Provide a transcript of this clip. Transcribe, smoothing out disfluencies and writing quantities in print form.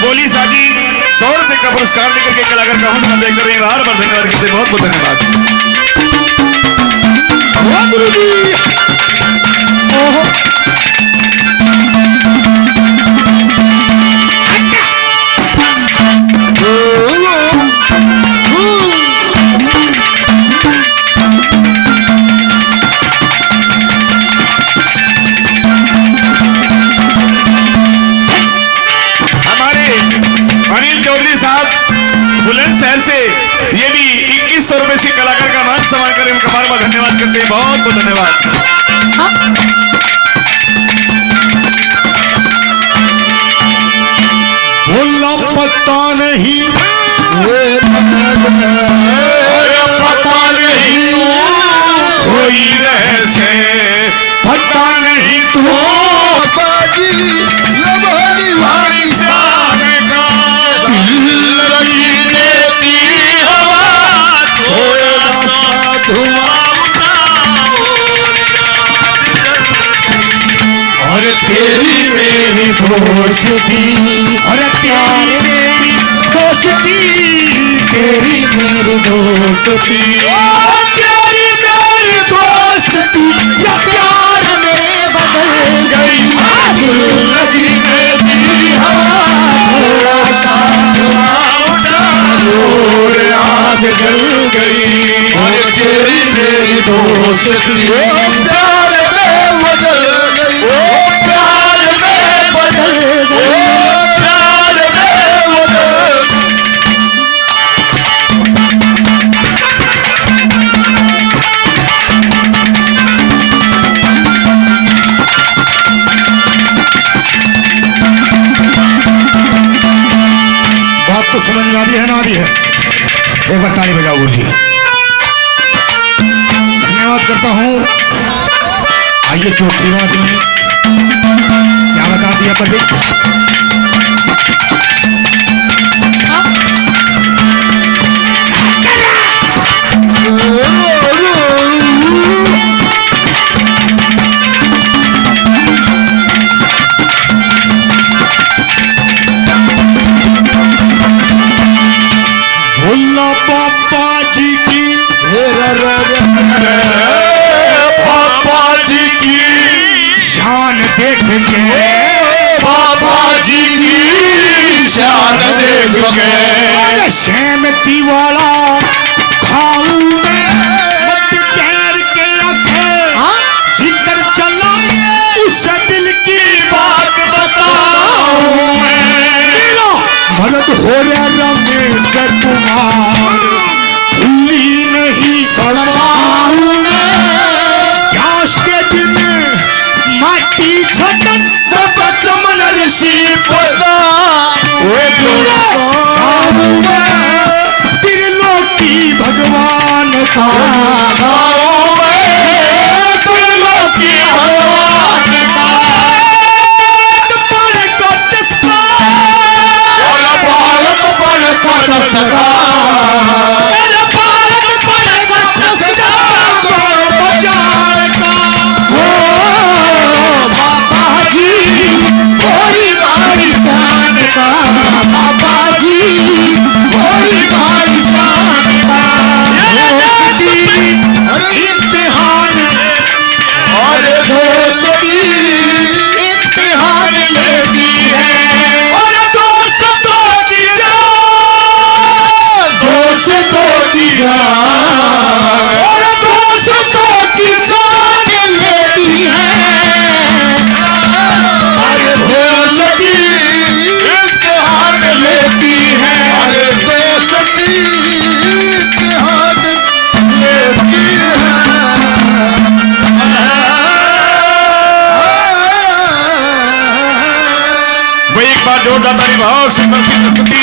बोली साजी 100 रुपए का पुरस्कार लेकर के कलाकार का हौसला देकर रहे बार बार धन्यवाद करते, बहुत बहुत धन्यवाद। गुरु जी बुलंदशहर से ये भी 2100 रुपए से कलाकार का मान सम्मान करें, उनका बार बार धन्यवाद करते हैं, बहुत बहुत धन्यवाद। बोला पता नहीं पता नहीं कोई रहसे पता नहीं तू बाजी लबानी वाली शान का लगी देती हवा थोड़ा सा धुआं और तेरी मेरी दोस्ती और तेरी मेरी दोस्ती तेरी मेरी दोस्ती तेरी मेरी दोस्ती या प्यार में बदल गई दिल लगी देती हवा थोड़ा सा धुआं उठा और आग जल गई और तेरी मेरी दोस्ती प्यार में बदल गई प्यार में बदल गई प्यार में बदल बात तो समझ में आ रही है ना आ रही है। एक बार ताली बजाओ गुरु जी। धन्यवाद करता हूँ। आइए चौथी बात में क्या बता दिया पति भोला पापा जी की पापा जी की शान देख के पापा जी की शान देख के सहमति वाला खाऊं मैं मत कैर के आखे जिक्र चला उस दिल की बात बताऊं मैं मदद हो रहा रमेश कुमार भूली नहीं सलमाऊं मैं प्यास के दिन माटी छटन बचमन ऋषि पता त्रिलोकी भगवान का त्रिलोकी भगवान का पढ़ को चस्का भारत पढ़ को चस्का जोरदार ताली भाव से प्रस्तुति